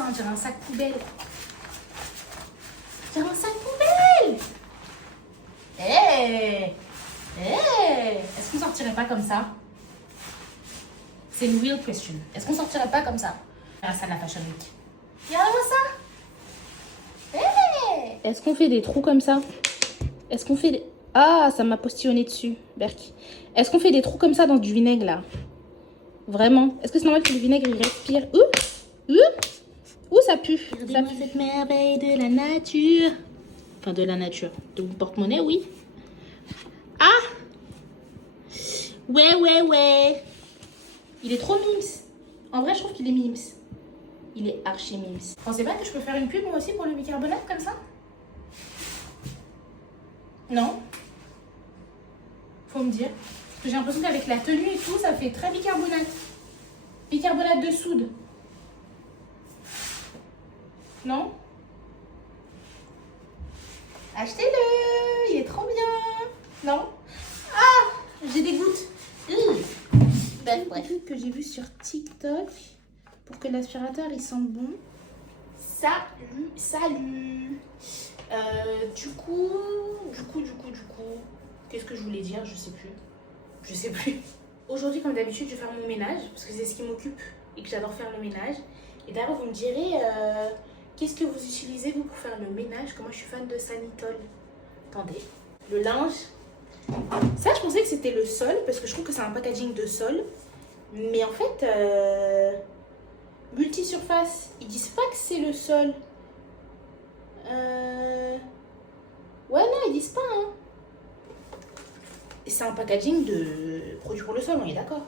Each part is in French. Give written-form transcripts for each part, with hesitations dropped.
ça? On dirait un sac poubelle. On dirait un sac poubelle. Hé, est-ce qu'on sortirait pas comme ça? C'est une real question. Est-ce qu'on sortirait pas comme ça? Grâce à la Fashion Week. Regarde-moi ça. Hé, est-ce qu'on fait des trous comme ça? Est-ce qu'on fait des... Ah, ça m'a postillonné dessus, Berk. Est-ce qu'on fait des trous comme ça dans du vinaigre, là? Vraiment? Est-ce que c'est normal que le vinaigre, il respire? Ouh, ça pue. Regardez-moi cette merveille de la nature. Enfin, de la nature. De mon porte-monnaie, oui. Ah! Ouais. Il est trop mimes. En vrai, je trouve qu'il est mimes. Il est archi mimes. Vous pensez pas que je peux faire une pub, moi aussi, pour le bicarbonate, comme ça? Non? Faut me dire. Parce que j'ai l'impression qu'avec la tenue et tout, ça fait très bicarbonate. Bicarbonate de soude. Non? Achetez-le! Il est trop bien! Non? Ah! J'ai des gouttes. Un truc que j'ai vu sur TikTok pour que l'aspirateur il sente bon. Salut! Du coup, qu'est-ce que je voulais dire? Je sais plus. Aujourd'hui, comme d'habitude, je vais faire mon ménage parce que c'est ce qui m'occupe et que j'adore faire le ménage. Et d'ailleurs, vous me direz, qu'est-ce que vous utilisez vous pour faire le ménage? Parce que moi, je suis fan de Sanitol. Attendez, le linge. Ça, je pensais que c'était le sol parce que je trouve que c'est un packaging de sol. Mais en fait, multisurface, ils disent pas que c'est le sol. Ouais, non, ils disent pas, hein. Et c'est un packaging de produits pour le sol, on est d'accord.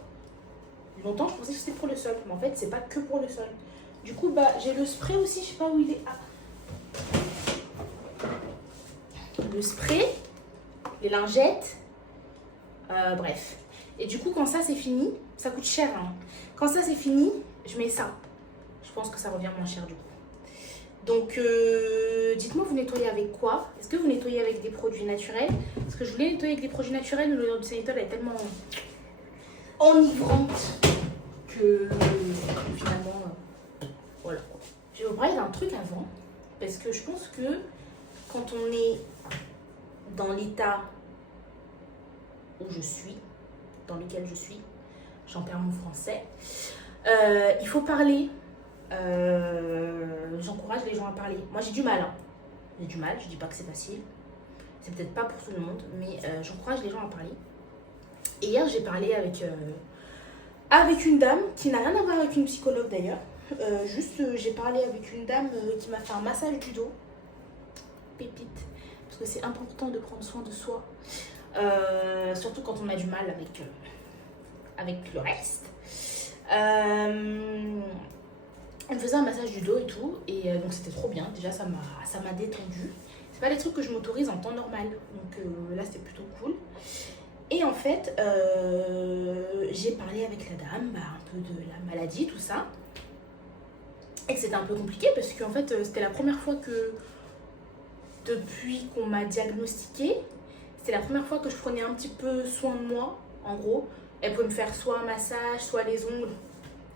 Longtemps, je pensais que c'était pour le sol. Mais en fait, c'est pas que pour le sol. Du coup, bah, j'ai le spray aussi, je sais pas où il est. Ah. Le spray, les lingettes, bref. Et du coup, quand ça c'est fini, ça coûte cher, hein. Quand ça c'est fini, je mets ça. Je pense que ça revient moins cher du coup. Donc, dites-moi, vous nettoyez avec quoi? Est-ce que vous nettoyez avec des produits naturels? Parce que je voulais nettoyer avec des produits naturels, mais l'odeur du Sanitol est tellement enivrante que finalement, voilà. Je vais vous parler d'un truc avant, parce que je pense que quand on est dans l'état où je suis, dans lequel je suis, j'en perds mon français, il faut parler. J'encourage les gens à parler. Moi, j'ai du mal, hein. J'ai du mal, je dis pas que c'est facile. C'est peut-être pas pour tout le monde, mais j'encourage les gens à parler. Et hier, j'ai parlé avec une dame qui n'a rien à voir avec une psychologue d'ailleurs. J'ai parlé avec une dame qui m'a fait un massage du dos. Pépite. Parce que c'est important de prendre soin de soi. Surtout quand on a du mal avec le reste. Elle me faisait un massage du dos et tout. Et donc c'était trop bien. Déjà, ça m'a détendu. C'est pas des trucs que je m'autorise en temps normal. Donc là, c'était plutôt cool. Et en fait, j'ai parlé avec la dame, un peu de la maladie, tout ça. Et que c'était un peu compliqué parce qu'en fait, c'était la première fois que, depuis qu'on m'a diagnostiquée, c'était la première fois que je prenais un petit peu soin de moi. En gros, elle pouvait me faire soit un massage, soit les ongles.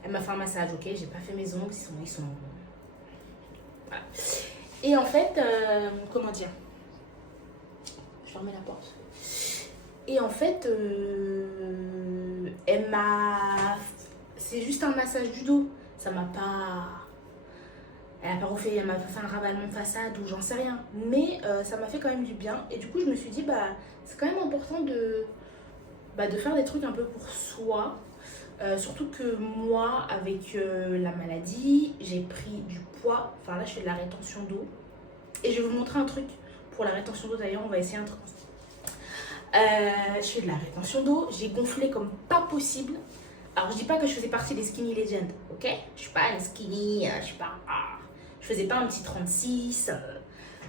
Elle m'a fait un massage, ok, j'ai pas fait mes ongles, ils sont... Voilà. Et en fait, comment dire? Je fermais la porte. Et en fait, elle m'a... C'est juste un massage du dos. Ça m'a pas... Elle m'a pas fait un ravalement de façade ou j'en sais rien. Mais ça m'a fait quand même du bien. Et du coup, je me suis dit, c'est quand même important de faire des trucs un peu pour soi. Surtout que moi, avec la maladie, j'ai pris du poids. Enfin là, je fais de la rétention d'eau. Et je vais vous montrer un truc. Pour la rétention d'eau, d'ailleurs, on va essayer un truc. Je fais de la rétention d'eau. J'ai gonflé comme pas possible. Alors, je dis pas que je faisais partie des skinny legends, ok? Je suis pas une skinny, je faisais pas un petit 36.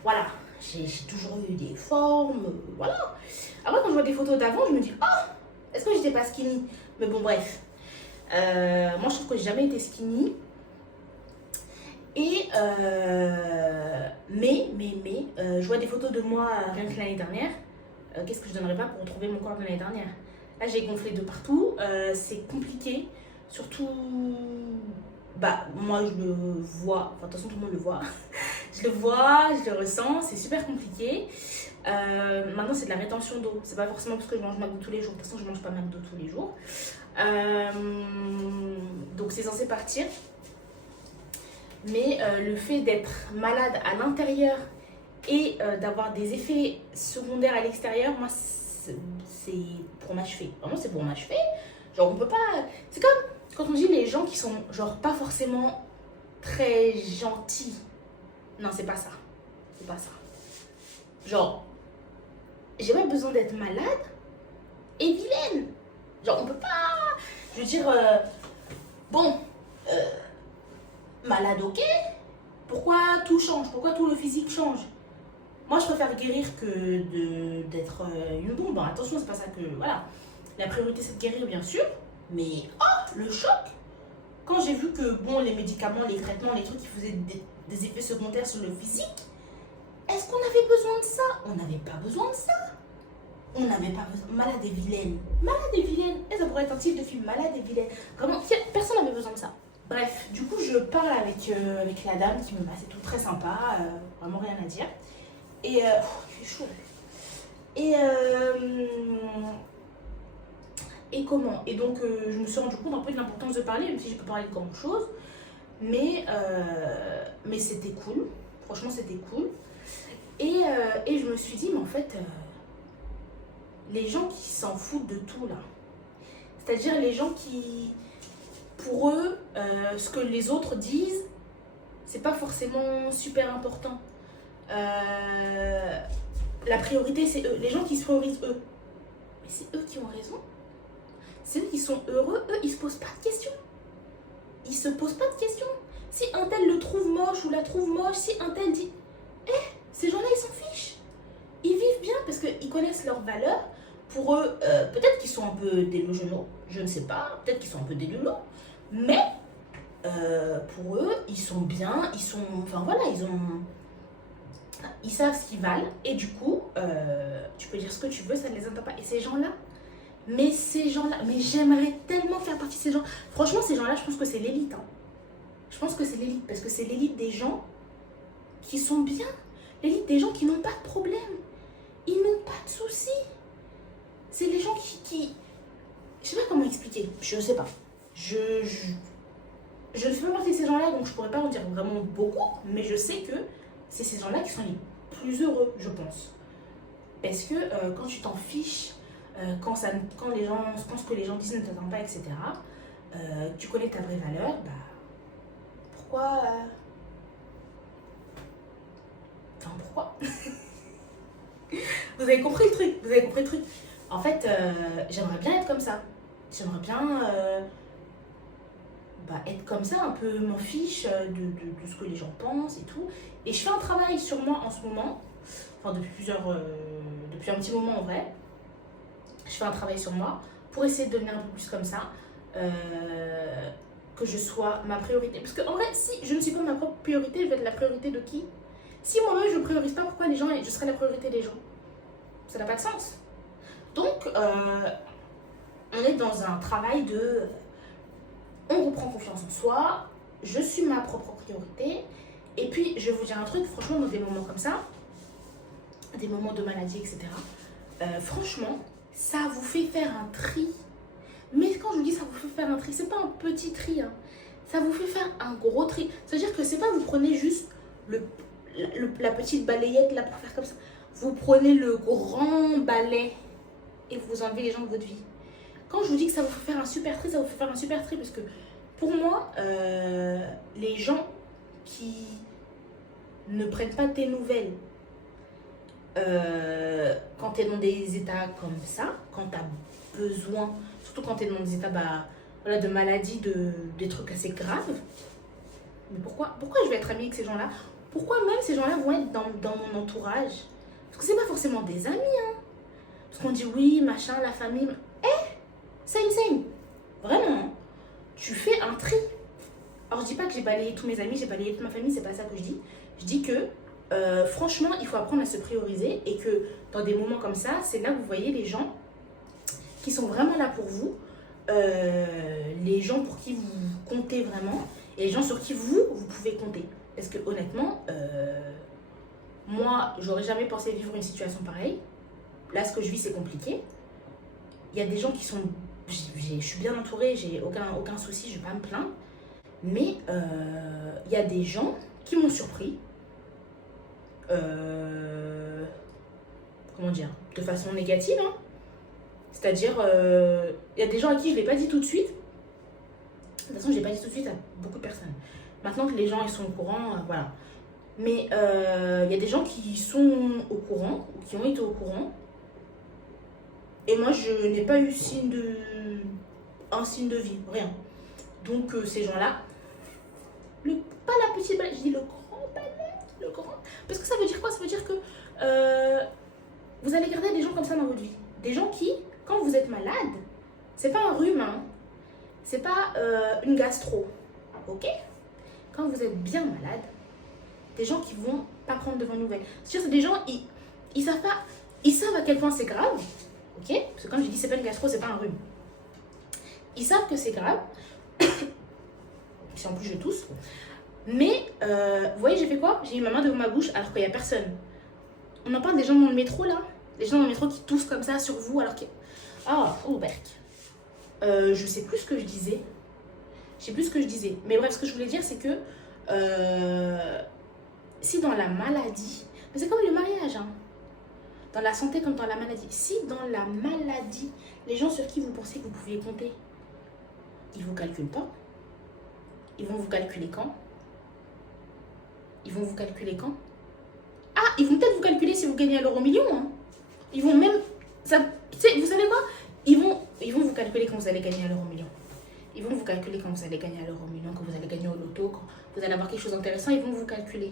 Voilà. J'ai toujours eu des formes, voilà. Après, quand je vois des photos d'avant, je me dis, est-ce que j'étais pas skinny? Mais bon, bref. Moi, je trouve que j'ai jamais été skinny. Et je vois des photos de moi rien que l'année dernière. Qu'est-ce que je donnerais pas pour retrouver mon corps de l'année dernière? Là, j'ai gonflé de partout. C'est compliqué. Surtout bah, moi, je le vois. Enfin, de toute façon, tout le monde le voit. Je le vois, je le ressens. C'est super compliqué. Maintenant, c'est de la rétention d'eau. C'est pas forcément parce que je mange McDo tous les jours. De toute façon, je mange pas McDo tous les jours. Euh, donc, c'est censé partir. Mais le fait d'être malade à l'intérieur et d'avoir des effets secondaires à l'extérieur, moi, c'est pour m'achever. Vraiment, c'est pour m'achever. Genre, on peut pas. C'est comme quand on dit les gens qui sont, genre, pas forcément très gentils. Non, c'est pas ça. C'est pas ça. Genre, j'ai pas besoin d'être malade et vilaine. Genre, on peut pas. Je veux dire, bon, malade, ok. Pourquoi tout change? Pourquoi tout le physique change? Moi, je préfère guérir que d'être une bombe. Bon, attention, c'est pas ça que. Voilà. La priorité, c'est de guérir, bien sûr. Mais, oh, le choc! Quand j'ai vu que, bon, les médicaments, les traitements, les trucs qui faisaient des effets secondaires sur le physique, est-ce qu'on avait besoin de ça? On n'avait pas besoin de ça. On n'avait pas besoin. Malade et vilaine. Malade et vilaine. Et ça pourrait être un titre de film, Malade et vilaine. Vraiment, personne n'avait besoin de ça. Bref, du coup, je parle avec la dame qui me passe, c'est tout très sympa, vraiment rien à dire. Et, il fait chaud. Et comment? Et donc, je me suis rendu compte un peu de l'importance de parler, même si je peux parler de grand chose. Mais c'était cool. Franchement, c'était cool. Et je me suis dit, mais en fait, les gens qui s'en foutent de tout, là, c'est-à-dire les gens qui, pour eux, ce que les autres disent, c'est pas forcément super important. La priorité, c'est eux. Les gens qui se priorisent eux. Mais c'est eux qui ont raison. C'est eux qui sont heureux. Eux, ils se posent pas de questions. Ils se posent pas de questions. Si un tel le trouve moche ou la trouve moche, si un tel dit ces gens-là, ils s'en fichent. Ils vivent bien parce qu'ils connaissent leurs valeurs. Pour eux, peut-être qu'ils sont un peu délusionnaux. Je ne sais pas. Peut-être qu'ils sont un peu délusionnaux. Mais pour eux, ils sont bien. Ils sont. Enfin voilà, ils savent ce qu'ils valent. Et du coup, tu peux dire ce que tu veux, ça ne les entend pas. Et ces gens-là, mais j'aimerais tellement faire partie de ces gens. Franchement, ces gens-là, je pense que c'est l'élite. Hein. Je pense que c'est l'élite. Parce que c'est l'élite des gens qui sont bien. L'élite des gens qui n'ont pas de problème. Ils n'ont pas de soucis. C'est les gens qui... Je sais pas comment expliquer. Je sais pas. Je ne fais pas partie de ces gens-là, donc je pourrais pas en dire vraiment beaucoup. Mais je sais que c'est ces gens-là qui sont les plus heureux, je pense. Parce que quand tu t'en fiches, quand ce que les gens disent ne t'attend pas, etc., tu connais ta vraie valeur, bah... Pourquoi Enfin, pourquoi Vous avez compris le truc. En fait, j'aimerais bien être comme ça. J'aimerais bien être comme ça, un peu m'en fiche de ce que les gens pensent et tout. Et je fais un travail sur moi en ce moment, enfin depuis un petit moment en vrai. Je fais un travail sur moi pour essayer de devenir un peu plus comme ça. Que je sois ma priorité. Parce qu'en vrai, si je ne suis pas ma propre priorité, je vais être la priorité de qui? Si moi-même je ne priorise pas, pourquoi je serai la priorité des gens? Ça n'a pas de sens. Donc, on est dans un travail on reprend confiance en soi, je suis ma propre priorité. Et puis, je vais vous dire un truc, franchement, dans des moments comme ça, des moments de maladie, etc., franchement, ça vous fait faire un tri. Mais quand je vous dis ça vous fait faire un tri, c'est pas un petit tri. Hein. Ça vous fait faire un gros tri. C'est-à-dire que c'est pas vous prenez juste la petite balayette là pour faire comme ça. Vous prenez le grand balai et vous enlevez les gens de votre vie. Quand je vous dis que ça vous fait faire un super tri, ça vous fait faire un super tri parce que pour moi, les gens qui ne prennent pas tes nouvelles quand tu es dans des états comme ça, quand tu as besoin, surtout quand tu es dans des états de maladie, des trucs assez graves, mais pourquoi je vais être amie avec ces gens-là? Pourquoi même ces gens-là vont être dans mon entourage? Parce que c'est pas forcément des amis, hein. Parce qu'on dit oui, machin, la famille. Same. Vraiment, hein. Tu fais un tri. Alors je dis pas que j'ai balayé tous mes amis, j'ai balayé toute ma famille, c'est pas ça que je dis. Je dis que franchement, il faut apprendre à se prioriser et que dans des moments comme ça, c'est là que vous voyez les gens qui sont vraiment là pour vous, les gens pour qui vous comptez vraiment. Et les gens sur qui vous pouvez compter. Parce que honnêtement, moi, j'aurais jamais pensé vivre une situation pareille. Là, ce que je vis, c'est compliqué. Il y a des gens qui sont... Je suis bien entourée, j'ai aucun souci, je ne vais pas me plaindre. Mais il y a des gens qui m'ont surpris. Comment dire, de façon négative, hein. C'est-à-dire, il y a des gens à qui je ne l'ai pas dit tout de suite. De toute façon, je ne l'ai pas dit tout de suite à beaucoup de personnes. Maintenant que les gens ils sont au courant, voilà. Mais il y a des gens qui sont au courant, ou qui ont été au courant. Et moi, je n'ai pas eu un signe de vie, rien. Donc, ces gens-là, pas la petite balai, je dis le grand balai, le grand. Parce que ça veut dire quoi? Ça veut dire que vous allez garder des gens comme ça dans votre vie. Des gens qui, quand vous êtes malade, c'est pas un rhume, hein. C'est pas une gastro, ok? Quand vous êtes bien malade, des gens qui vont pas prendre de vos nouvelles. C'est des gens, ils savent pas, ils savent à quel point c'est grave, ok? Parce que comme je dis, c'est pas une gastro, c'est pas un rhume. Ils savent que c'est grave. Si en plus je tousse. Mais, vous voyez, j'ai fait quoi? J'ai mis ma main devant ma bouche alors qu'il n'y a personne. On en parle des gens dans le métro, là. Les gens dans le métro qui toussent comme ça sur vous alors que... Oh, berk. Je sais plus ce que je disais. Je sais plus ce que je disais. Mais bref, ce que je voulais dire, c'est que... si dans la maladie... Mais c'est comme le mariage, hein. Dans la santé comme dans la maladie. Si dans la maladie, les gens sur qui vous pensez que vous pouviez compter, ils ne vous calculent pas. Ils vont vous calculer quand? Ils vont vous calculer quand? Ah, ils vont peut-être vous calculer si vous gagnez à l'euro million. Hein. Ils vont même... Ça, vous savez quoi? Ils vont vous calculer quand vous allez gagner à l'euro million. Ils vont vous calculer quand vous allez gagner à l'euro million, quand vous allez gagner au loto, quand vous allez avoir quelque chose d'intéressant. Ils vont vous calculer.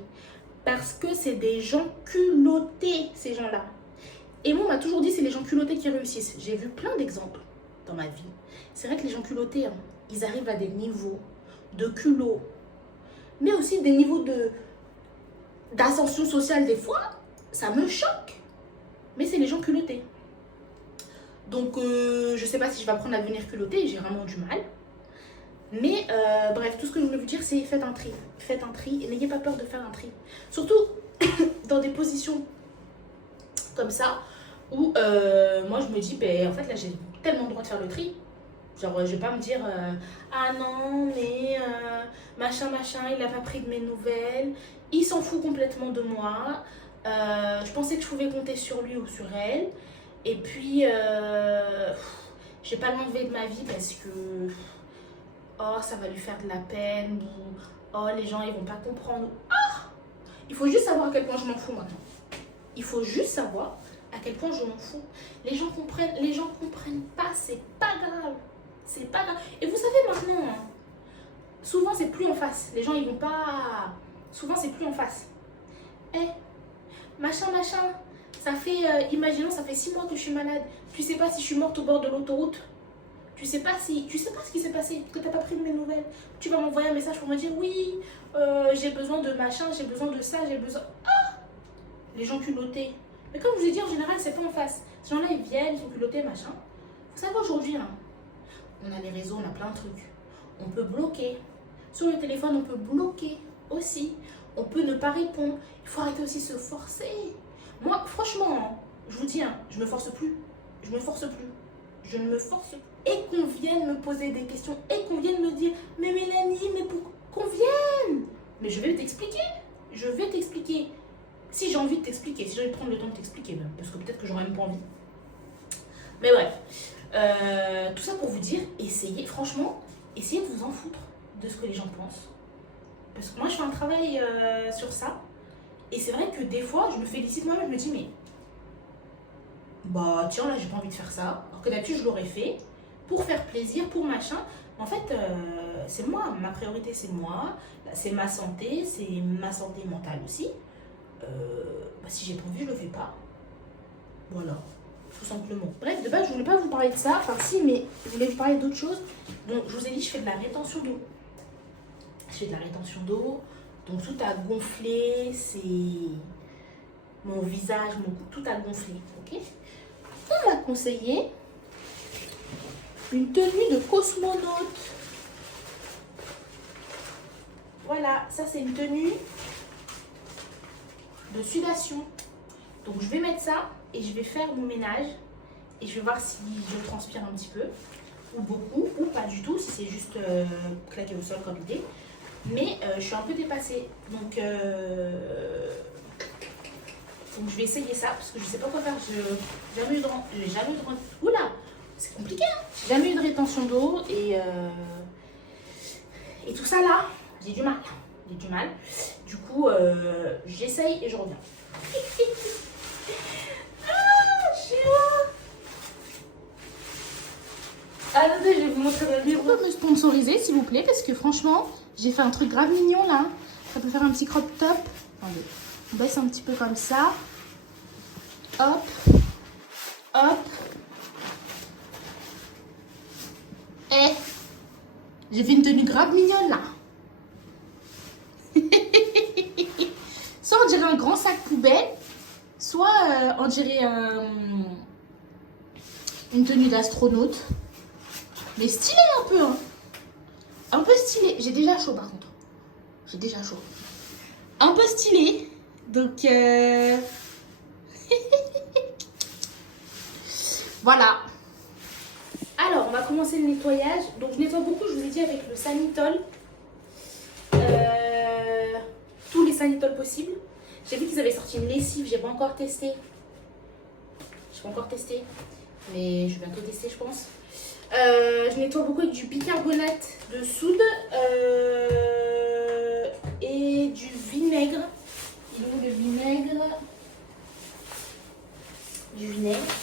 Parce que c'est des gens culottés, ces gens-là. Et moi, on m'a toujours dit c'est les gens culottés qui réussissent. J'ai vu plein d'exemples dans ma vie. C'est vrai que les gens culottés, hein, ils arrivent à des niveaux de culot, mais aussi des niveaux d'ascension sociale des fois, ça me choque. Mais c'est les gens culottés. Donc, je sais pas si je vais apprendre à devenir culottée, j'ai vraiment du mal. Mais, bref, tout ce que je voulais vous dire, c'est faites un tri. Faites un tri et n'ayez pas peur de faire un tri. Surtout dans des positions comme ça, où moi je me dis, ben, en fait là j'ai tellement le droit de faire le tri. Genre, je vais pas me dire, ah non, mais machin, il a pas pris de mes nouvelles, il s'en fout complètement de moi, je pensais que je pouvais compter sur lui ou sur elle, et puis, je vais pas l'enlever de ma vie parce que, oh, ça va lui faire de la peine, ou, oh, les gens, ils vont pas comprendre. Ah, il faut juste savoir à quel point je m'en fous maintenant. Il faut juste savoir à quel point je m'en fous. Les gens comprennent pas, c'est pas grave. C'est pas grave. Et vous savez maintenant, hein, souvent c'est plus en face. Les gens ils vont pas... Souvent c'est plus en face. Eh, machin, ça fait, imaginons, ça fait 6 mois que je suis malade. Tu sais pas si je suis morte au bord de l'autoroute. Tu sais pas ce qui s'est passé, que t'as pas pris de mes nouvelles. Tu vas m'envoyer un message pour me dire oui, j'ai besoin de machin, j'ai besoin de ça, j'ai besoin... Ah, les gens culottés. Mais comme je vous ai dit, en général, c'est pas en face. Ces gens-là, ils viennent, ils sont culottés, machin. Vous savez, aujourd'hui, hein, on a les réseaux, on a plein de trucs. On peut bloquer. Sur le téléphone, on peut bloquer aussi. On peut ne pas répondre. Il faut arrêter aussi de se forcer. Moi, franchement, hein, je vous dis, hein, je me force plus. Je me force plus. Je ne me force plus. Et qu'on vienne me poser des questions. Et qu'on vienne me dire, mais Mélanie, mais pourquoi qu'on vienne? Mais je vais t'expliquer. Je vais t'expliquer. Si j'ai envie de t'expliquer, si j'ai envie de prendre le temps de t'expliquer même, parce que peut-être que j'aurais même pas envie. Mais bref, tout ça pour vous dire, essayez, franchement, essayez de vous en foutre de ce que les gens pensent. Parce que moi, je fais un travail sur ça. Et c'est vrai que des fois, je me félicite moi-même, je me dis, mais, bah tiens, là, j'ai pas envie de faire ça. Alors que d'habitude, je l'aurais fait pour faire plaisir, pour machin. Mais en fait, c'est moi, ma priorité, c'est moi. C'est ma santé mentale aussi. Bah, si j'ai pas envie, je le fais pas. Voilà, tout simplement. Bref, de base, je voulais pas vous parler de ça. Enfin, si, mais je voulais vous parler d'autre chose. Donc, je vous ai dit, je fais de la rétention d'eau. Donc, tout a gonflé. C'est mon visage, mon cou, tout a gonflé. Ok. On m'a conseillé une tenue de cosmonaute. Voilà, ça c'est une tenue de sudation. Donc je vais mettre ça et je vais faire mon ménage. Et je vais voir si je transpire un petit peu, ou beaucoup, ou pas du tout, si c'est juste claqué au sol comme idée. Mais je suis un peu dépassée. Donc je vais essayer ça, parce que je sais pas quoi faire. J'ai jamais eu de... Oula, c'est compliqué, hein. J'ai jamais eu de rétention d'eau et tout ça là, j'ai du mal. J'ai du mal. Du coup, j'essaye et je reviens. Attendez, je vais vous montrer le livre. Vous pouvez me sponsoriser, s'il vous plaît, parce que franchement, j'ai fait un truc grave mignon là. Ça peut faire un petit crop top. Attendez, on baisse un petit peu comme ça. Hop, hop. Et j'ai fait une tenue grave mignonne là. Soit on dirait un grand sac poubelle, soit on dirait une tenue d'astronaute. Mais stylé un peu, hein. Un peu stylé. J'ai déjà chaud par contre. J'ai déjà chaud. Un peu stylé. Donc, voilà. Alors, on va commencer le nettoyage. Donc, je nettoie beaucoup, je vous ai dit, avec le Sanitol. Tous les Sanitol possibles. J'ai vu qu'ils avaient sorti une lessive, j'ai pas encore testé. Mais je vais bientôt tester, je pense. Je nettoie beaucoup avec du bicarbonate de soude et du vinaigre. Il est où le vinaigre? Du vinaigre.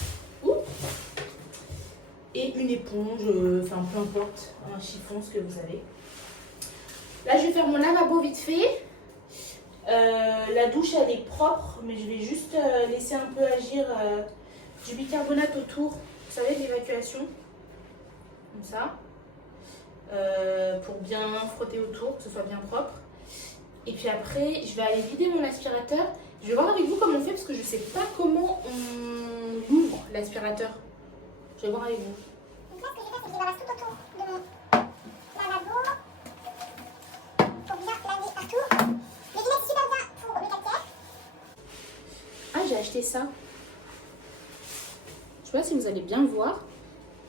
Ouh. Et une éponge, enfin peu importe, un chiffon, ce que vous avez. Là, je vais faire mon lavabo vite fait. La douche, elle est propre, mais je vais juste laisser un peu agir du bicarbonate autour, vous savez, de l'évacuation. Comme ça. Pour bien frotter autour, que ce soit bien propre. Et puis après, je vais aller vider mon aspirateur. Je vais voir avec vous comment on fait, parce que je ne sais pas comment on ouvre l'aspirateur. Je vais voir avec vous. Donc là, ce que je vais faire, c'est que je débarrasse tout autour de mon lavabo pour bien laver partout. Le vinaigre, c'est super bien pour le calcaire. Ah, j'ai acheté ça. Je sais pas si vous allez bien voir.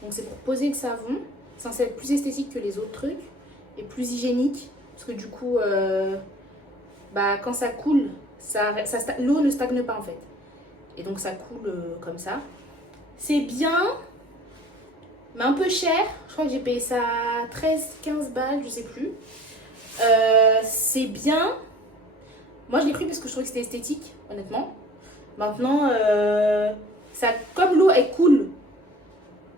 Donc c'est pour poser le savon. C'est censé être plus esthétique que les autres trucs. Et plus hygiénique. Parce que du coup, quand ça coule, l'eau ne stagne pas en fait. Et donc ça coule comme ça. C'est bien, mais un peu cher. Je crois que j'ai payé ça 13-15 balles, je sais plus. C'est bien. Moi je l'ai pris parce que je trouvais que c'était esthétique, honnêtement. Maintenant, comme l'eau elle coule,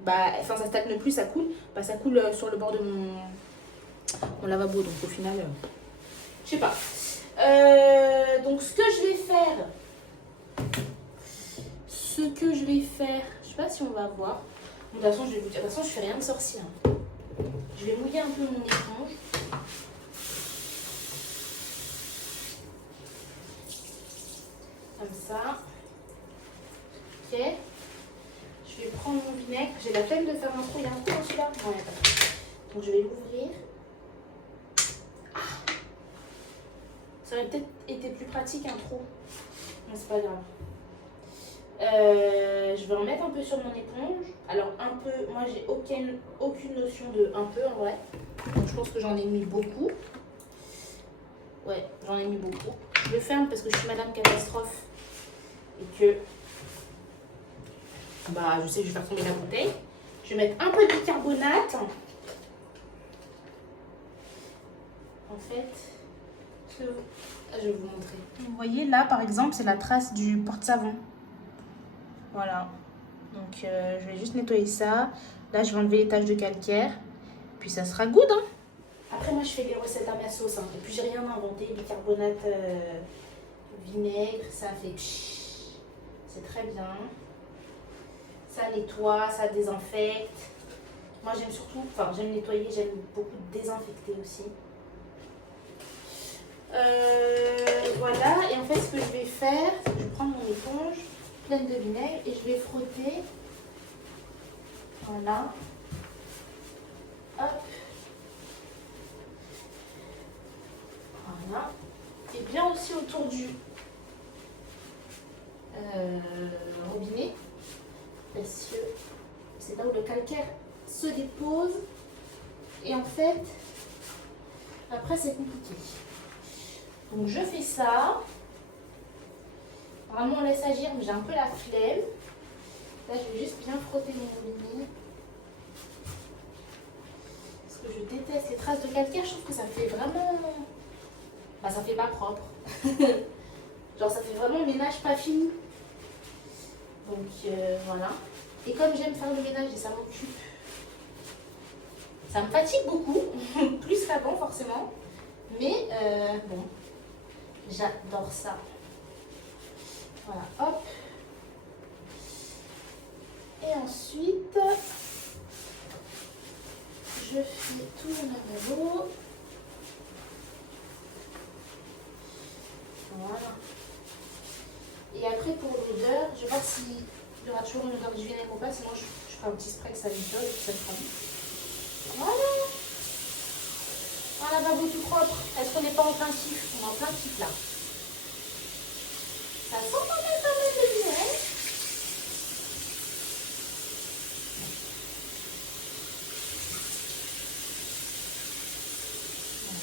ça stagne plus, ça coule. Ça coule sur le bord de mon lavabo. Donc au final, je sais pas. Donc ce que je vais faire, je sais pas si on va voir. De toute façon, je vais vous dire, de toute façon, je fais rien de sorcier. Hein. Je vais mouiller un peu mon éponge. Comme ça. Ok. Je vais prendre mon vinaigre. J'ai la flemme de faire un trou. Il y a un trou dans celui-là. Non, il n'y a pas de trou. Donc je vais l'ouvrir. Ça aurait peut-être été plus pratique un trou. Mais c'est pas grave. Je vais en mettre un peu sur mon éponge. Alors un peu, moi j'ai aucune notion de un peu en vrai. Donc je pense que j'en ai mis beaucoup. Ouais, j'en ai mis beaucoup. Je le ferme parce que je suis Madame Catastrophe. Et que je sais que je vais faire tomber la bouteille. Je vais mettre un peu de bicarbonate. En fait, je vais vous montrer. Vous voyez là par exemple, c'est la trace du porte-savon. Voilà. Donc je vais juste nettoyer ça. Là, je vais enlever les taches de calcaire. Puis ça sera good, hein. Après, moi, je fais des recettes à ma sauce. Hein. Et puis, j'ai rien inventé. Bicarbonate, vinaigre, ça fait pshhh. C'est très bien. Ça nettoie, ça désinfecte. Moi, j'aime surtout, j'aime nettoyer, j'aime beaucoup désinfecter aussi. Voilà. Et en fait, ce que je vais faire, c'est que je vais prendre mon éponge pleine de vinaigre et je vais frotter. Voilà. Hop. et bien aussi autour du robinet. Parce que c'est là où le calcaire se dépose. Et en fait, après c'est compliqué. Donc je fais ça. Vraiment on laisse agir, mais j'ai un peu la flemme. Là je vais juste bien frotter mon robinet. Parce que je déteste les traces de calcaire, je trouve que ça fait vraiment... Bah ça fait pas propre. Genre ça fait vraiment ménage pas fini. Donc voilà. Et comme j'aime faire le ménage et ça m'occupe, ça me fatigue beaucoup, plus qu'avant forcément. Mais bon, j'adore ça. Voilà, hop. Et ensuite, je fais tout le lavabo. Voilà. Et après pour l'odeur, je vais voir s'il y aura toujours une odeur du vinaigre ou pas, sinon je ferai un petit spray que ça nettoie et que ça sera bon. Voilà. Un lavabo tout propre. Est-ce qu'on n'est pas en plein kiff? On est en plein kiff là. Ça sent quand même pas mal de vinaigre.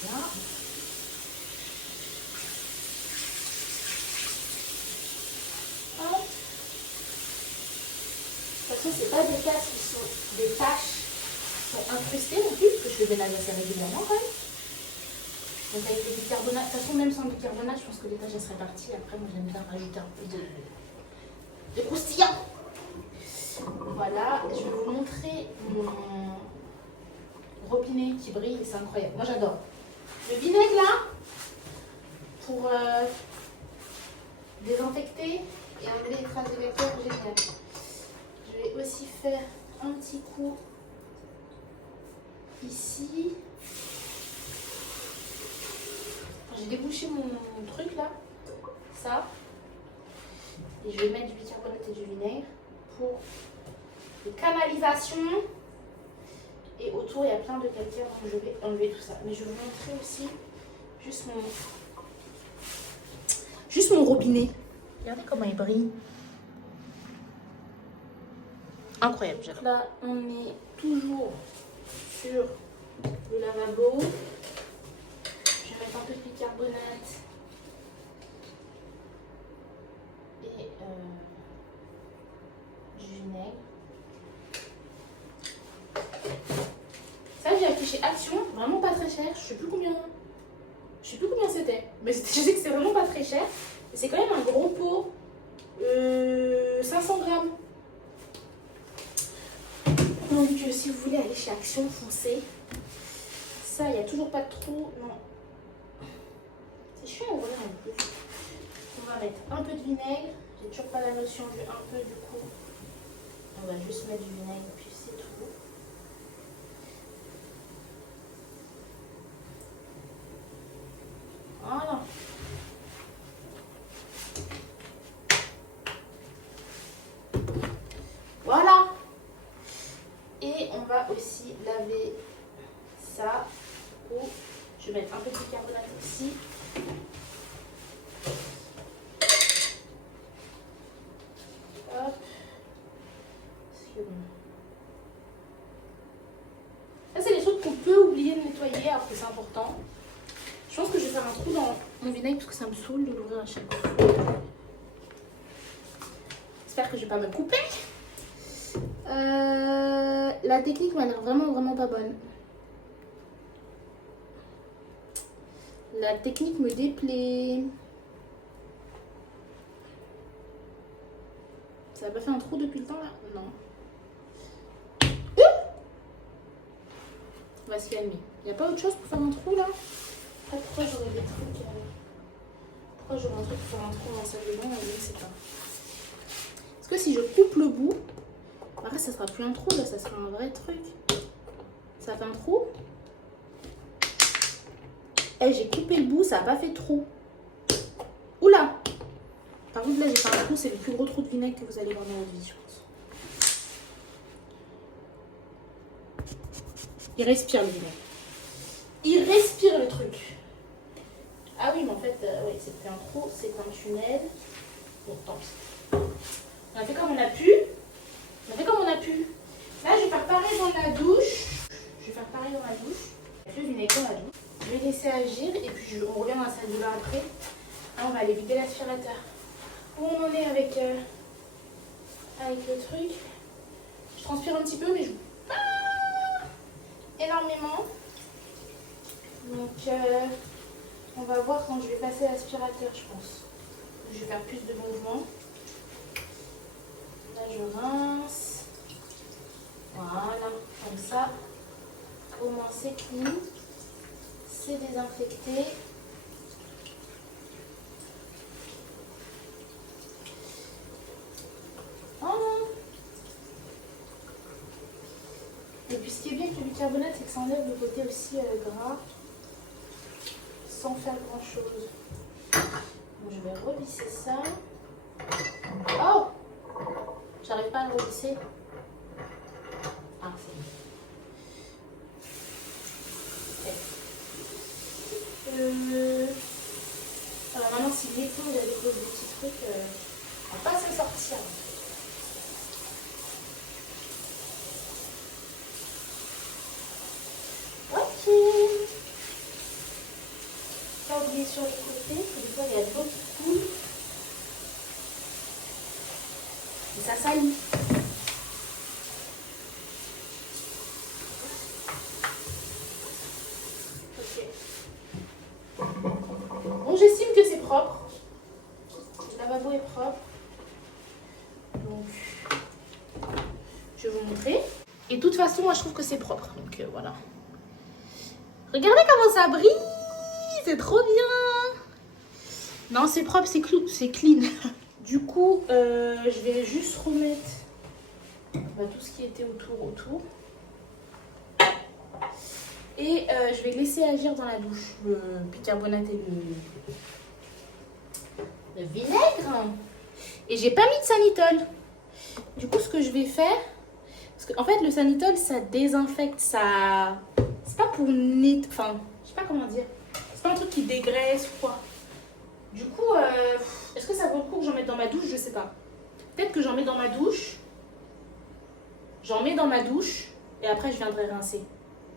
Voilà. Hop. De toute façon, c'est pas des taches qui sont des taches qui sont incrustées non plus, parce que je fais des ménage assez régulièrement quand même. Donc avec le bicarbonate, de toute façon même sans bicarbonate, je pense que les taches elles seraient parties. Après moi j'aime bien rajouter un peu de croustillant. Voilà, je vais vous montrer mon robinet qui brille, c'est incroyable. Moi j'adore. Le vinaigre là, pour désinfecter et enlever les traces de calcaire, génial. Je vais aussi faire un petit coup ici. J'ai débouché mon truc là, ça. Et je vais mettre du bicarbonate et du vinaigre pour les canalisations. Et autour il y a plein de calcaire, donc je vais enlever tout ça. Mais je vais vous montrer aussi juste mon robinet. Regardez comment il brille. Incroyable. Là on est toujours sur le lavabo. Je vais mettre un peu de bicarbonate et du vinaigre. Ça j'ai affiché Action, vraiment pas très cher. Je sais plus combien c'était, mais je sais que c'est vraiment pas très cher. Et c'est quand même un gros pot, 500 grammes. Donc si vous voulez aller chez Action, foncez. Ça, il n'y a toujours pas de trou, non. C'est chiant à ouvrir en plus. On va mettre un peu de vinaigre. J'ai toujours pas la notion du un peu du coup. On va juste mettre du vinaigre puis c'est tout. Voilà. Voilà. Et on va aussi laver ça. Je vais mettre un peu de bicarbonate aussi. Hop. Ça, c'est les trucs qu'on peut oublier de nettoyer alors que c'est important. Je pense que je vais faire un trou dans mon vinaigre parce que ça me saoule de l'ouvrir à chaque fois. J'espère que je vais pas me couper. La technique m'a l'air vraiment pas bonne. La technique me déplaît. Ça n'a pas fait un trou depuis le temps là? Non. On va se calmer. Il n'y a pas autre chose pour faire un trou là? Pourquoi j'aurais des trucs Pourquoi j'aurais un truc pour faire un trou dans la salle de bain? Je ne sais pas. Parce que si je coupe le bout, après ça sera plus un trou là, ça sera un vrai truc. Ça fait un trou. Et j'ai coupé le bout, ça n'a pas fait de trou. Oula! Par contre là j'ai fait un trou, c'est le plus gros trou de vinaigre que vous allez voir dans votre vie, je pense. Il respire le vinaigre. Il respire le truc. Ah oui, mais en fait, ouais, c'était un trou, c'est un tunnel. Bon, tant pis. On a fait comme on a pu. On a fait comme on a pu. Là, je vais faire pareil dans la douche. Je vais faire pareil dans la douche. Je vais le vinaigre dans la douche. Je vais laisser agir et puis on revient dans la salle de bain après. Là, on va aller vider l'aspirateur. Où on en est avec le truc. Je transpire un petit peu, mais je pas énormément. Donc, on va voir quand je vais passer l'aspirateur, je pense. Je vais faire plus de mouvements. Là, je rince. Voilà, comme ça. Au moins, c'est clean. C'est désinfecté. Oh. Et puis, ce qui est bien avec le bicarbonate, c'est que ça enlève le côté aussi gras sans faire grand chose. Donc, je vais revisser ça. Oh! J'arrive pas à le revisser. Ah, c'est bon. Alors maintenant, si l'épaule elle dépose des petits trucs, on va pas s'en sortir. Ok. Pas oublier sur les côtés, parce que des fois il y a de l'eau qui coule. Et ça salit. Bon, j'estime que c'est propre. Le lavabo est propre. Donc, je vais vous montrer. Et de toute façon, moi, je trouve que c'est propre. Donc, voilà. Regardez comment ça brille. C'est trop bien. Non, c'est propre, c'est clean. Du coup, je vais juste remettre tout ce qui était autour. Et je vais laisser agir dans la douche le bicarbonate et le vinaigre. Et j'ai pas mis de Sanitol. Du coup, ce que je vais faire, parce qu'en fait, le Sanitol, ça désinfecte, ça... C'est pas pour nettoyer, enfin, je sais pas comment dire. C'est pas un truc qui dégraisse ou quoi. Du coup, est-ce que ça vaut le coup que j'en mette dans ma douche? Je sais pas. Peut-être que j'en mets dans ma douche. J'en mets dans ma douche et après, je viendrai rincer.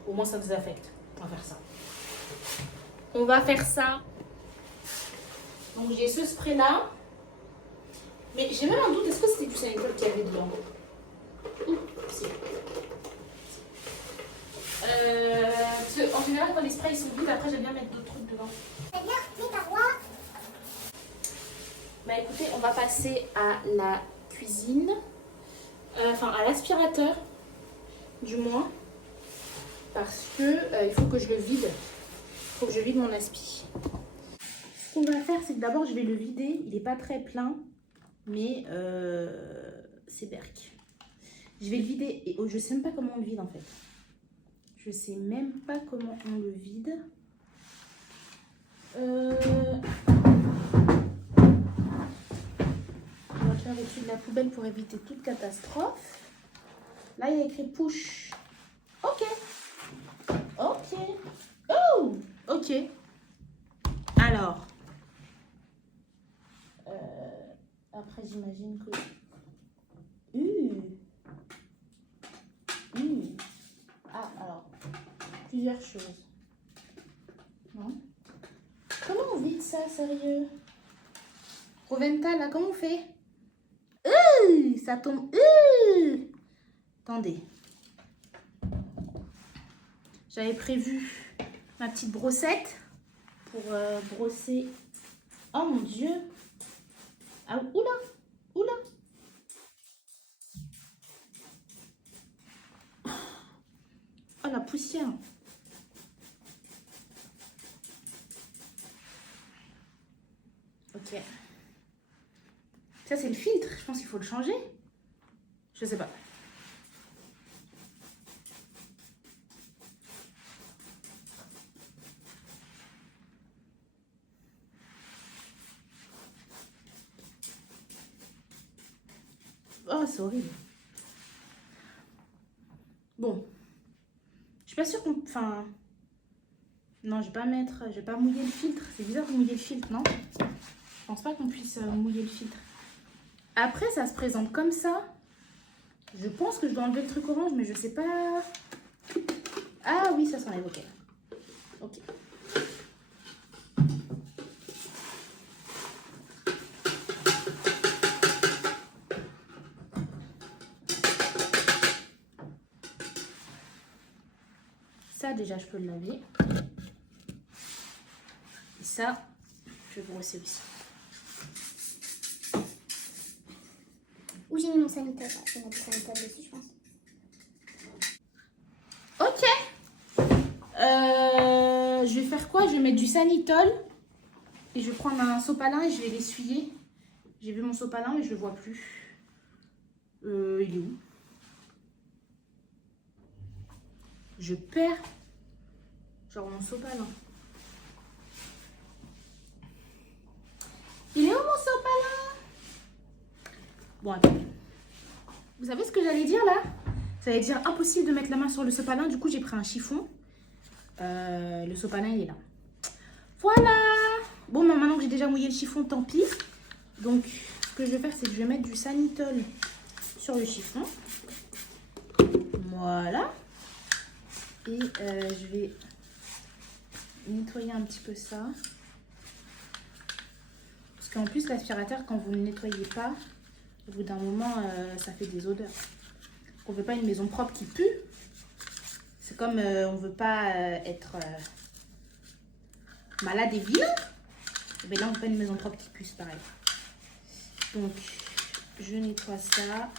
Au moins, ça désinfecte. On va faire ça. On va faire ça. Donc, j'ai ce spray-là. Mais j'ai même un doute, est-ce que c'était du Sanitol qu'il y avait dedans? Si. Parce qu'en général, quand les sprays ils sont vides, après, j'aime bien mettre d'autres trucs dedans. Bah écoutez, on va passer à la cuisine. Enfin, à l'aspirateur, du moins. Parce que il faut que je le vide. Il faut que je vide mon aspi. Ce qu'on va faire, c'est que d'abord, je vais le vider. Il n'est pas très plein. Mais c'est berk. Je vais le vider. Et je ne sais même pas comment on le vide en fait. Je ne sais même pas comment on le vide. On va le faire au-dessus de la poubelle pour éviter toute catastrophe. Là, il y a écrit push. Ok. Ok. Oh. Ok. Alors. Après, j'imagine que... Ah, alors, plusieurs choses. Non? Comment on vide ça, sérieux? Roventa, là, comment on fait? Ça tombe. Attendez. J'avais prévu ma petite brossette pour brosser. Oh mon Dieu! Ah, oula! Oula! Oh la poussière! Ok. Ça, c'est le filtre. Je pense qu'il faut le changer. Je sais pas. Oh, c'est horrible. Bon. Je suis pas sûre qu'on... Enfin... Non, je vais pas mouiller le filtre. C'est bizarre de mouiller le filtre, non? Je pense pas qu'on puisse mouiller le filtre. Après, ça se présente comme ça. Je pense que je dois enlever le truc orange, mais je sais pas. Ah oui, ça s'enlève, ok. Ok. Ça, déjà, je peux le laver. Et ça, je vais brosser aussi. Où j'ai mis mon sanitaire? Je vais mettre du sanitaire dessus, je pense. Ok. Je vais faire quoi? Je vais mettre du Sanitol. Et je vais prendre un sopalin et je vais l'essuyer. J'ai vu mon sopalin mais je le vois plus. Il est où? Je perds. Genre mon sopalin. Il est où mon sopalin? Bon, attendez. Vous savez ce que j'allais dire là? Ça allait dire impossible de mettre la main sur le sopalin. Du coup, j'ai pris un chiffon. Le sopalin, il est là. Voilà. Bon, mais maintenant que j'ai déjà mouillé le chiffon, tant pis. Donc, ce que je vais faire, c'est que je vais mettre du Sanitol sur le chiffon. Voilà. Et je vais nettoyer un petit peu ça. Parce qu'en plus, l'aspirateur, quand vous ne le nettoyez pas, au bout d'un moment, ça fait des odeurs. On ne veut pas une maison propre qui pue. C'est comme on ne veut pas être malade et vilain. Mais là, on ne veut pas une maison propre qui pue, c'est pareil. Donc, je nettoie ça.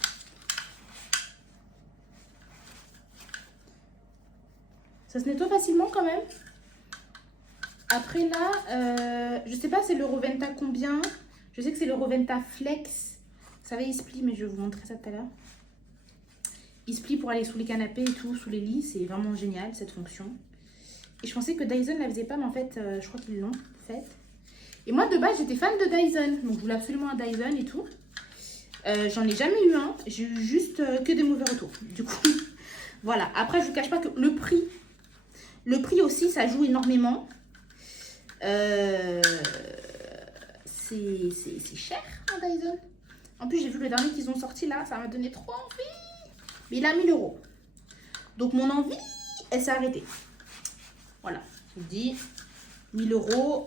Ça se nettoie facilement quand même. Après là, je sais pas c'est le Roventa combien. Je sais que c'est le Roventa Flex. Vous savez, il se plie, mais je vais vous montrer ça tout à l'heure. Il se plie pour aller sous les canapés et tout, sous les lits. C'est vraiment génial cette fonction. Et je pensais que Dyson ne la faisait pas, mais en fait, je crois qu'ils l'ont faite. Et moi, de base, j'étais fan de Dyson. Donc, je voulais absolument un Dyson et tout. J'en ai jamais eu un. J'ai eu juste que des mauvais retours. Du coup, voilà. Après, je ne vous cache pas que le prix aussi, ça joue énormément. C'est cher, un Dyson. En plus, j'ai vu le dernier qu'ils ont sorti là. Ça m'a donné trop envie. Mais il a 1000 €. Donc, mon envie, elle s'est arrêtée. Voilà. Je vous dis, 1000 €.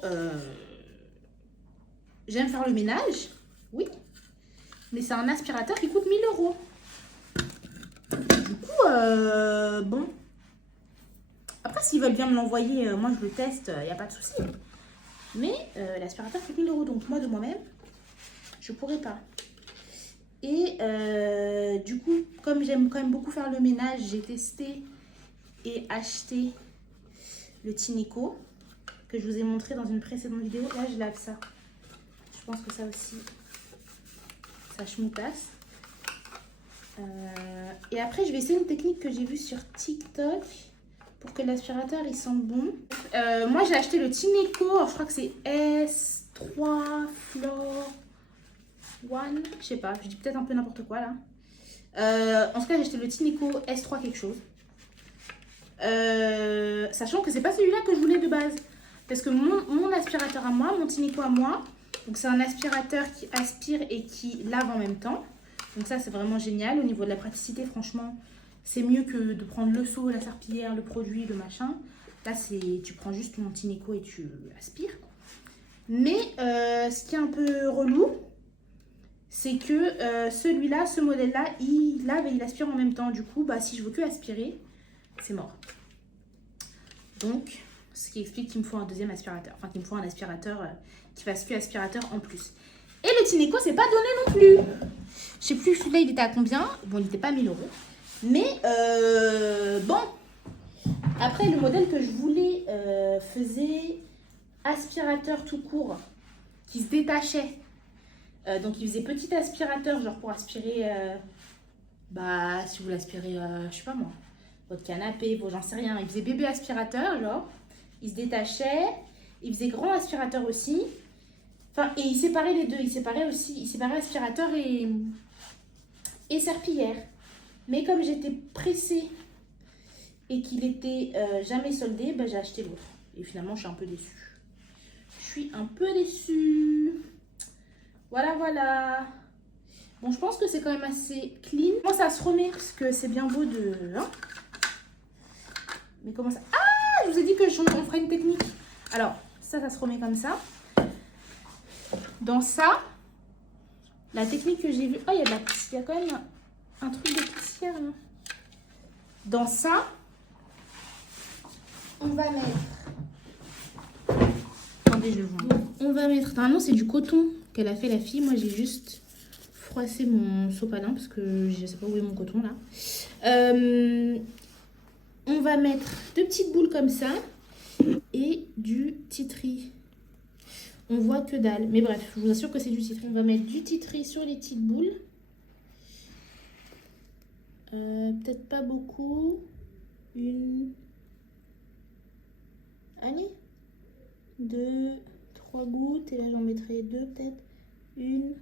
J'aime faire le ménage. Oui. Mais c'est un aspirateur qui coûte 1000 €. Du coup, bon. Après, s'ils veulent bien me l'envoyer, moi je le teste, il n'y a pas de souci. Mais l'aspirateur coûte 1000 €. Donc moi, de moi-même, je ne pourrais pas. Et du coup, comme j'aime quand même beaucoup faire le ménage, j'ai testé et acheté le Tineco que je vous ai montré dans une précédente vidéo. Là, je lave ça. Je pense que ça aussi, ça schmoutasse. Et après, je vais essayer une technique que j'ai vue sur TikTok pour que l'aspirateur il sente bon. Moi, j'ai acheté le Tineco. Je crois que c'est S3 Floor One. Je sais pas, je dis peut-être un peu n'importe quoi là. En tout cas, j'ai acheté le Tineco S3 quelque chose. Sachant que c'est pas celui-là que je voulais de base. Parce que mon aspirateur à moi, mon Tineco à moi, donc c'est un aspirateur qui aspire et qui lave en même temps. Donc ça, c'est vraiment génial. Au niveau de la praticité, franchement, c'est mieux que de prendre le seau, la serpillière, le produit, le machin. Là, tu prends juste ton Tineco et tu aspires. Mais ce qui est un peu relou, c'est que celui-là, ce modèle-là, il lave et il aspire en même temps. Du coup, bah, si je veux que aspirer, c'est mort. Donc, ce qui explique qu'il me faut un deuxième aspirateur. Enfin, qu'il me faut un aspirateur qui fasse que aspirateur en plus. Et le Tineco, c'est pas donné non plus. Je sais plus, celui-là, il était à combien? Bon, il n'était pas à 1000 €. Mais, bon. Après, le modèle que je voulais faisait aspirateur tout court qui se détachait. Donc, il faisait petit aspirateur, genre pour aspirer, bah, si vous l'aspirez, je sais pas moi, votre canapé, j'en sais rien. Il faisait bébé aspirateur, genre. Il se détachait. Il faisait grand aspirateur aussi. Enfin, et il séparait les deux. Il séparait aspirateur et serpillière. Mais comme j'étais pressée et qu'il était jamais soldé, bah, j'ai acheté l'autre. Et finalement, je suis un peu déçue. Je suis un peu déçue. Voilà, voilà. Bon, je pense que c'est quand même assez clean. Comment ça se remet? Parce que c'est bien beau de... Hein, mais comment ça... Ah, je vous ai dit que on ferait une technique. Alors, ça se remet comme ça. Dans ça, la technique que j'ai vue... Oh, il y a quand même un truc de poussière, là. Dans ça, on va mettre... Attendez, je vous montre. On va mettre... Normalement, c'est du coton qu'elle a fait, la fille. Moi, j'ai juste froissé mon sopalin parce que je ne sais pas où est mon coton, là. On va mettre 2 petites boules comme ça et du titri. On voit que dalle. Mais bref, je vous assure que c'est du titri. On va mettre du titri sur les petites boules. Peut-être pas beaucoup. Allez. 2, 3 gouttes. Et là, j'en mettrai 2 peut-être. 1,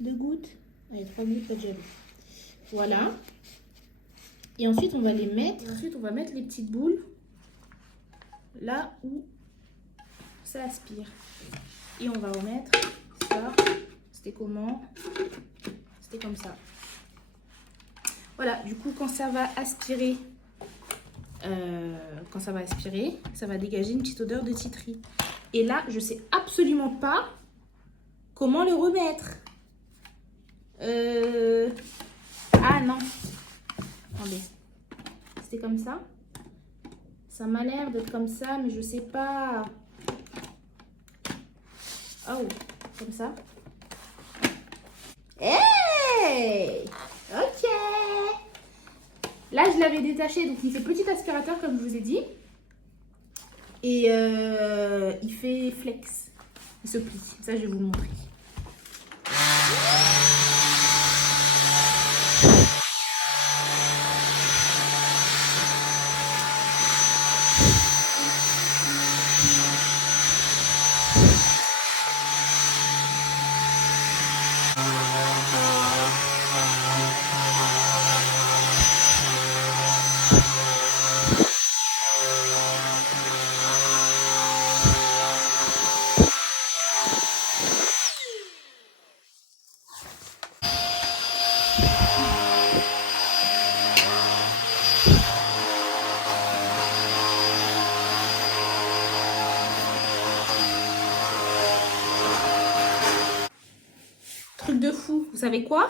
2 gouttes. Allez, 3 gouttes, pas de jaloux. Voilà. Et ensuite, on va les mettre. Et ensuite, on va mettre les petites boules là où ça aspire. Et on va remettre ça. C'était comment? C'était comme ça. Voilà, du coup, quand ça va aspirer, ça va dégager une petite odeur de titri. Et là, je sais absolument pas comment le remettre. Ah non. Attendez. C'était comme ça. Ça m'a l'air d'être comme ça, mais je sais pas. Oh, comme ça. Hey! Ok! Là, je l'avais détaché, donc il fait petit aspirateur, comme je vous ai dit. Et il fait flex. Il se plie. Ça, je vais vous le montrer. Truc de fou, vous savez quoi?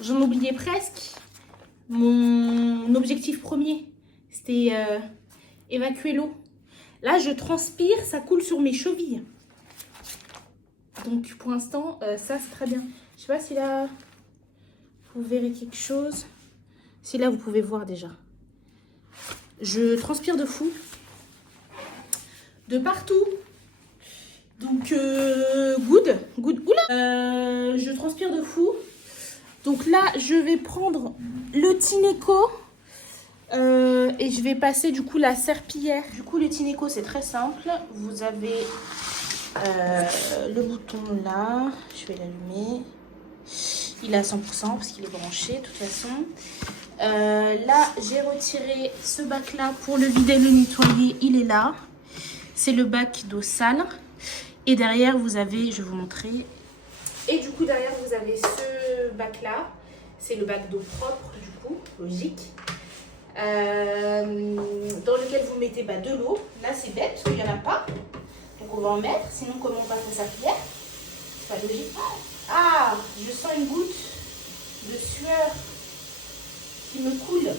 J'en oubliais presque. Mon objectif premier, c'était évacuer l'eau. Là, je transpire, ça coule sur mes chevilles. Donc, pour l'instant, ça, c'est très bien. Je sais pas si là, vous verrez quelque chose. Si là, vous pouvez voir déjà. Je transpire de fou. De partout. Donc, good. Oula, je transpire de fou. Donc là, je vais prendre le Tineco et je vais passer du coup la serpillière. Du coup, le Tineco, c'est très simple. Vous avez le bouton là. Je vais l'allumer. Il est à 100% parce qu'il est branché de toute façon. Là, j'ai retiré ce bac-là pour le vider, le nettoyer. Il est là. C'est le bac d'eau sale. Et derrière, vous avez, je vais vous montrer. Et du coup, derrière, vous avez ce bac-là. C'est le bac d'eau propre, du coup, logique. Dans lequel vous mettez de l'eau. Là, c'est bête, parce qu'il n'y en a pas. Donc, on va en mettre. Sinon, comment on passe la serpillière? C'est pas logique. Ah, je sens une goutte de sueur qui me coule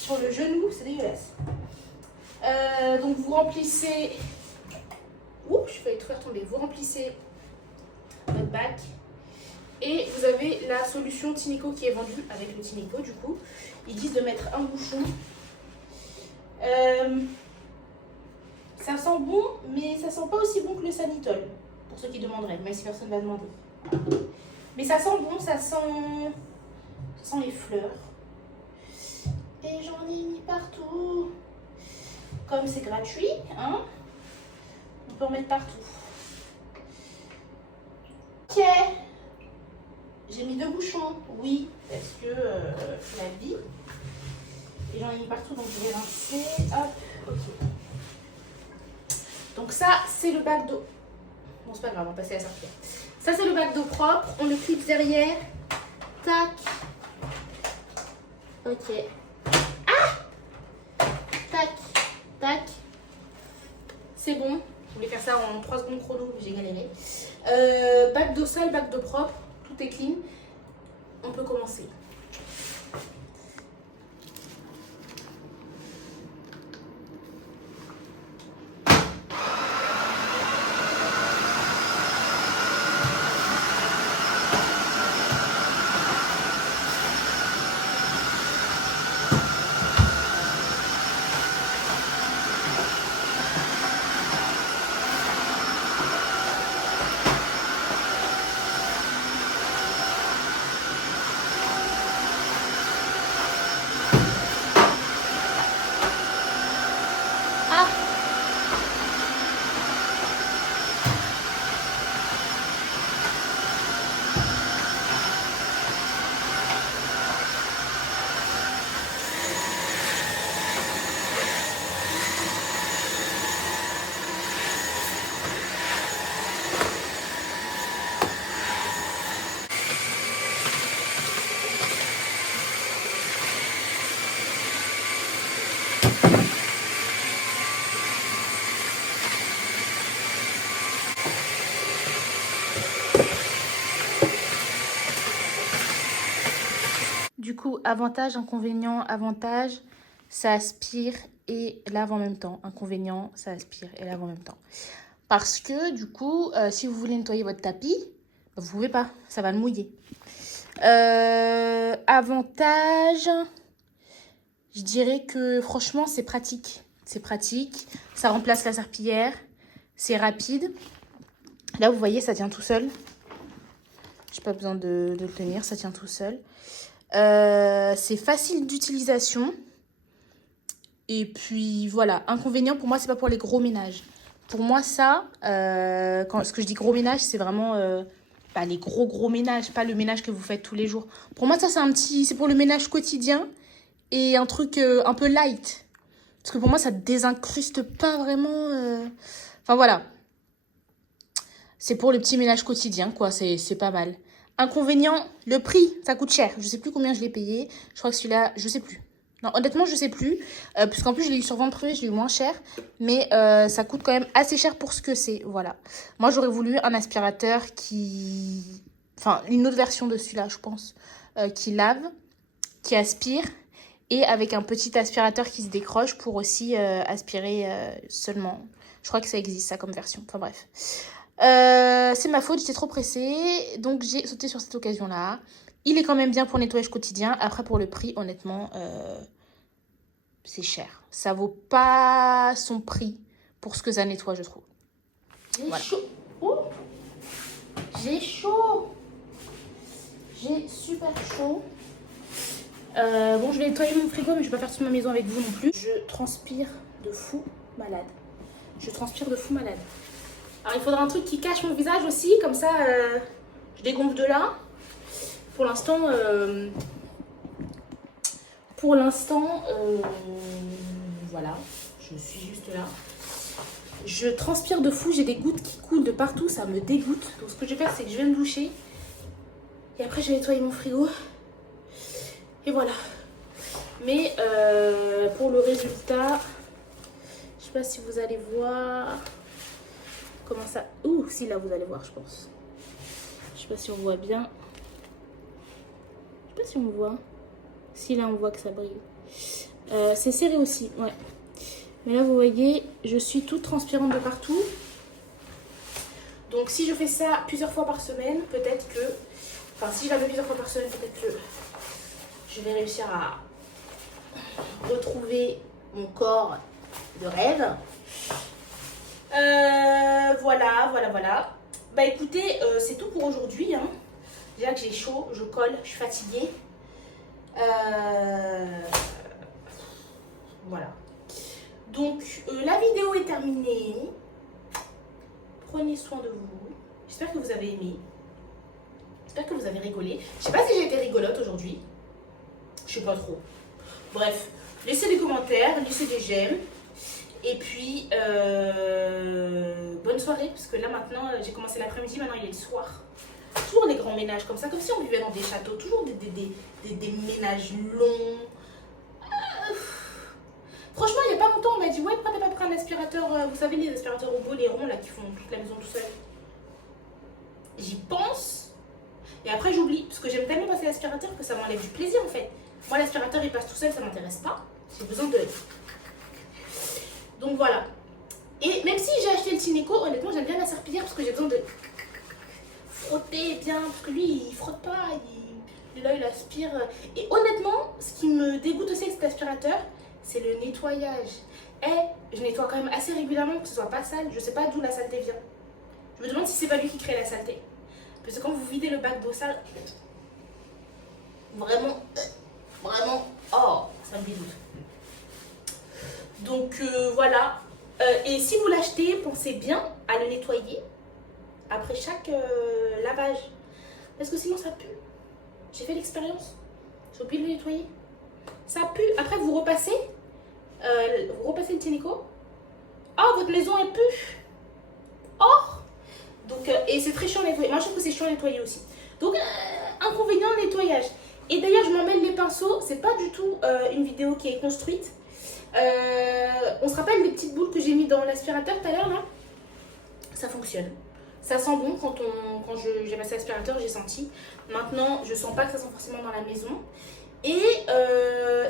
sur le genou. C'est dégueulasse. Donc, vous remplissez... Ouh, je vais tout faire tomber. Vous remplissez votre bac. Et vous avez la solution Tineco qui est vendue avec le Tineco, du coup. Ils disent de mettre un bouchon. Ça sent bon, mais ça sent pas aussi bon que le Sanitol. Pour ceux qui demanderaient, même si personne ne va demander. Mais ça sent bon, ça sent les fleurs. Et j'en ai mis partout. Comme c'est gratuit, hein, on peut en mettre partout. Ok. J'ai mis 2 bouchons, oui, parce que la vie. Et j'en ai mis partout, donc je vais rincer. Hop. Ok. Donc ça, c'est le bac d'eau. Bon, c'est pas grave, on va passer à la serpillière. Ça, c'est le bac d'eau propre. On le clip derrière. Tac. Ok. Ah! Tac. Tac. C'est bon. Je voulais faire ça en 3 secondes chrono, mais j'ai galéré. Bac d'eau sale, bac d'eau propre. Tout est clean. On peut commencer. Du coup, avantage, inconvénient, avantage, ça aspire et lave en même temps. Inconvénient, ça aspire et lave en même temps. Parce que du coup, si vous voulez nettoyer votre tapis, vous pouvez pas, ça va le mouiller. Avantage, je dirais que franchement, c'est pratique. C'est pratique, ça remplace la serpillière, c'est rapide. Là, vous voyez, ça tient tout seul. J'ai pas besoin de le tenir, ça tient tout seul. C'est facile d'utilisation. Et puis voilà, inconvénient pour moi, c'est pas pour les gros ménages. Pour moi, ça, ce que je dis gros ménage, c'est vraiment les gros ménages, pas le ménage que vous faites tous les jours. Pour moi, ça, c'est pour le ménage quotidien et un truc un peu light. Parce que pour moi, ça désincruste pas vraiment. Enfin voilà. C'est pour le petit ménage quotidien, quoi. C'est pas mal. Inconvénient, le prix, ça coûte cher. Je sais plus combien je l'ai payé. Je crois que celui-là, je sais plus. Non, honnêtement, je sais plus. Puisqu'en plus, je l'ai eu sur vente privée, je l'ai eu moins cher. Mais ça coûte quand même assez cher pour ce que c'est. Voilà. Moi, j'aurais voulu un aspirateur qui... Enfin, une autre version de celui-là, je pense. Qui lave, qui aspire. Et avec un petit aspirateur qui se décroche pour aussi aspirer seulement. Je crois que ça existe, ça, comme version. Enfin, bref. C'est ma faute, j'étais trop pressée. Donc, j'ai sauté sur cette occasion-là. Il est quand même bien pour le nettoyage quotidien. Après, pour le prix, honnêtement, c'est cher. Ça vaut pas son prix pour ce que ça nettoie, je trouve. J'ai chaud. Oh, j'ai chaud. J'ai super chaud. Bon, je vais nettoyer mon frigo, mais je vais pas faire toute ma maison avec vous non plus. Je transpire de fou malade. Je transpire de fou malade. Alors, il faudra un truc qui cache mon visage aussi. Comme ça, je dégonfle de là. Pour l'instant, voilà, je suis juste là. Je transpire de fou, j'ai des gouttes qui coulent de partout, ça me dégoûte. Donc ce que je vais faire, c'est que je vais me doucher. Et après, je vais nettoyer mon frigo. Et voilà. Mais pour le résultat, je sais pas si vous allez voir comment ça... Ouh, si là, vous allez voir, je pense. Je sais pas si on voit bien. Je sais pas si on voit. Si là on voit que ça brille. C'est serré aussi, ouais. Mais là vous voyez, je suis toute transpirante de partout. Donc si je fais ça plusieurs fois par semaine, peut-être que... Enfin si je la fais plusieurs fois par semaine, peut-être que je vais réussir à retrouver mon corps de rêve. Voilà. Bah écoutez, c'est tout pour aujourd'hui. Hein. Déjà que j'ai chaud, je colle, je suis fatiguée. Voilà. Donc, la vidéo est terminée. Prenez soin de vous. J'espère que vous avez aimé. J'espère que vous avez rigolé. Je sais pas si j'ai été rigolote aujourd'hui. Je sais pas trop. Bref, laissez des commentaires, laissez des j'aime. Et puis, bonne soirée, parce que là maintenant, j'ai commencé l'après-midi, maintenant il est le soir. Toujours des grands ménages comme ça, comme si on vivait dans des châteaux, toujours des ménages longs. Franchement, il n'y a pas longtemps, on m'a dit, ouais, pourquoi t'as pas pris un aspirateur, vous savez, les aspirateurs robots, les ronds là qui font toute la maison tout seul. J'y pense, et après j'oublie, parce que j'aime tellement passer l'aspirateur que ça m'enlève du plaisir en fait. Moi, l'aspirateur il passe tout seul, ça m'intéresse pas. J'ai besoin de. Donc voilà. Et même si j'ai acheté le Tineco, honnêtement, j'aime bien la serpillière parce que j'ai besoin de frotter bien, parce que lui il frotte pas, là il aspire. Et honnêtement, ce qui me dégoûte aussi avec cet aspirateur, c'est le nettoyage. Je nettoie quand même assez régulièrement pour que ce soit pas sale. Je sais pas d'où la saleté vient. Je me demande si c'est pas lui qui crée la saleté. Parce que quand vous videz le bac d'eau sale, vraiment, oh, ça me dégoûte. Donc voilà. Et si vous l'achetez, pensez bien à le nettoyer après chaque lavage. Parce que sinon ça pue. J'ai fait l'expérience. J'ai oublié de le nettoyer. Ça pue. Après vous repassez le Tineco. Oh, votre maison elle pue. Oh. Donc, et c'est très chiant à nettoyer. Moi je trouve que c'est chiant à nettoyer aussi. Donc inconvénient nettoyage. Et d'ailleurs je m'emmêle les pinceaux. C'est pas du tout une vidéo qui est construite. On se rappelle des petites boules que j'ai mis dans l'aspirateur tout à l'heure là. Ça fonctionne. Ça sent bon quand j'ai passé l'aspirateur, j'ai senti. Maintenant, je sens pas que ça sent forcément dans la maison. Et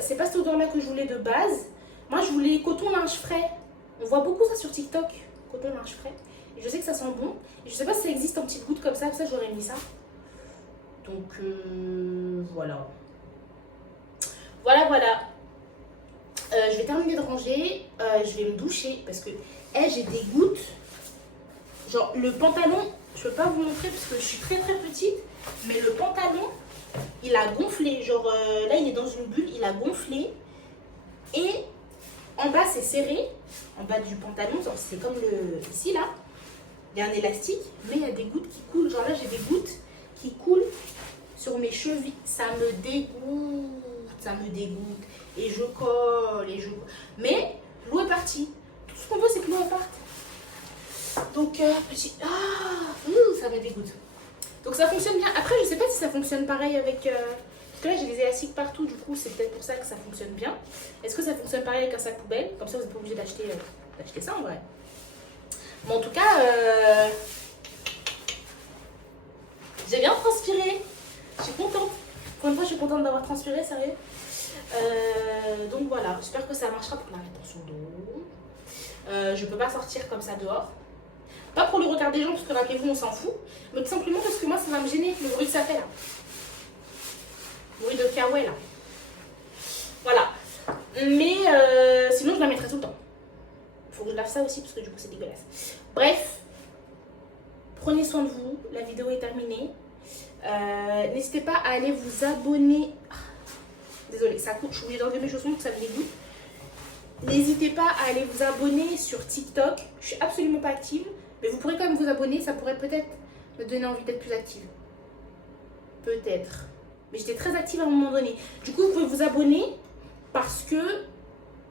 c'est pas cette odeur là que je voulais de base. Moi, je voulais coton linge frais. On voit beaucoup ça sur TikTok, coton linge frais. Et je sais que ça sent bon. Et je sais pas si ça existe en petites gouttes comme ça j'aurais mis ça. Donc voilà. Voilà. Je vais terminer de ranger. Je vais me doucher parce que j'ai des gouttes. Genre le pantalon, je peux pas vous montrer parce que je suis très petite, mais le pantalon, il a gonflé. Genre là, il est dans une bulle, il a gonflé. Et en bas, c'est serré. En bas du pantalon, c'est comme ici là. Il y a un élastique, mais il y a des gouttes qui coulent. Genre là, j'ai des gouttes qui coulent sur mes chevilles. Ça me dégoûte. Et je colle, Mais l'eau est partie. Tout ce qu'on veut, c'est que l'eau parte. Donc, ça me dégoûte. Donc, ça fonctionne bien. Après, je sais pas si ça fonctionne pareil avec... parce que là, j'ai des élastiques partout. Du coup, c'est peut-être pour ça que ça fonctionne bien. Est-ce que ça fonctionne pareil avec un sac poubelle? Comme ça, vous n'êtes pas obligé d'acheter ça en vrai. Mais en tout cas, j'ai bien transpiré. Je suis contente. Pour une fois, je suis contente d'avoir transpiré, sérieux. Donc voilà, j'espère que ça marchera pour la rétention d'eau. Je peux pas sortir comme ça dehors. Pas pour le regard des gens, parce que rappelez-vous, on s'en fout. Mais tout simplement parce que moi, ça va me gêner, le bruit que ça fait là. Le bruit de kawaii là. Voilà. Mais sinon, je la mettrai tout le temps. Faut que je lave ça aussi, parce que du coup, c'est dégueulasse. Bref, prenez soin de vous. La vidéo est terminée. N'hésitez pas à aller vous abonner. Désolée, ça coupe. Je suis obligée d'enlever mes chaussons, que ça me dégoûte. N'hésitez pas à aller vous abonner sur TikTok. Je suis absolument pas active. Mais vous pourrez quand même vous abonner, ça pourrait peut-être me donner envie d'être plus active. Peut-être. Mais j'étais très active à un moment donné. Du coup, vous pouvez vous abonner parce que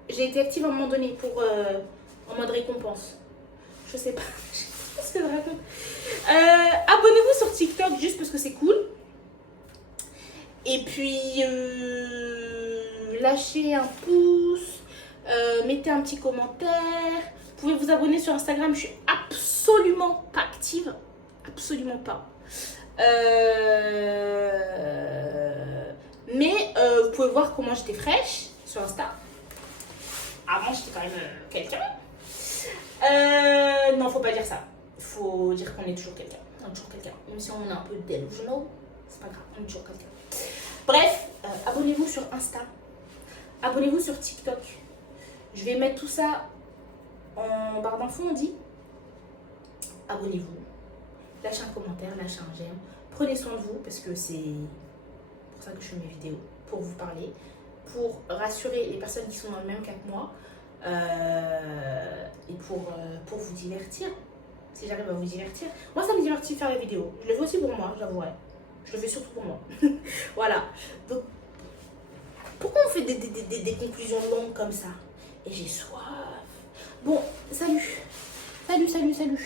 j'ai été active à un moment donné pour en mode récompense. Je sais pas. Je sais pas ce que je raconte. Abonnez-vous sur TikTok juste parce que c'est cool. Et puis, lâchez un pouce, mettez un petit commentaire. Vous pouvez vous abonner sur Instagram, je suis absolument pas active. Absolument pas. Mais vous pouvez voir comment j'étais fraîche sur Insta. Avant, j'étais quand même quelqu'un. Non, faut pas dire ça. Faut dire qu'on est toujours quelqu'un. On est toujours quelqu'un. Même si on a un peu delusional, c'est pas grave, on est toujours quelqu'un. Bref, abonnez-vous sur Insta. Abonnez-vous sur TikTok. Je vais mettre tout ça en barre d'infos, on dit. Abonnez-vous. Lâchez un commentaire, lâchez un j'aime. Prenez soin de vous parce que c'est pour ça que je fais mes vidéos. Pour vous parler. Pour rassurer les personnes qui sont dans le même cas que moi. Et pour vous divertir. Si j'arrive à vous divertir. Moi, ça me divertit de faire les vidéos. Je le fais aussi pour moi, j'avouerai. Je le fais surtout pour moi. Voilà. Donc, pourquoi on fait des conclusions longues comme ça? Et j'ai soif. Bon, salut. Salut.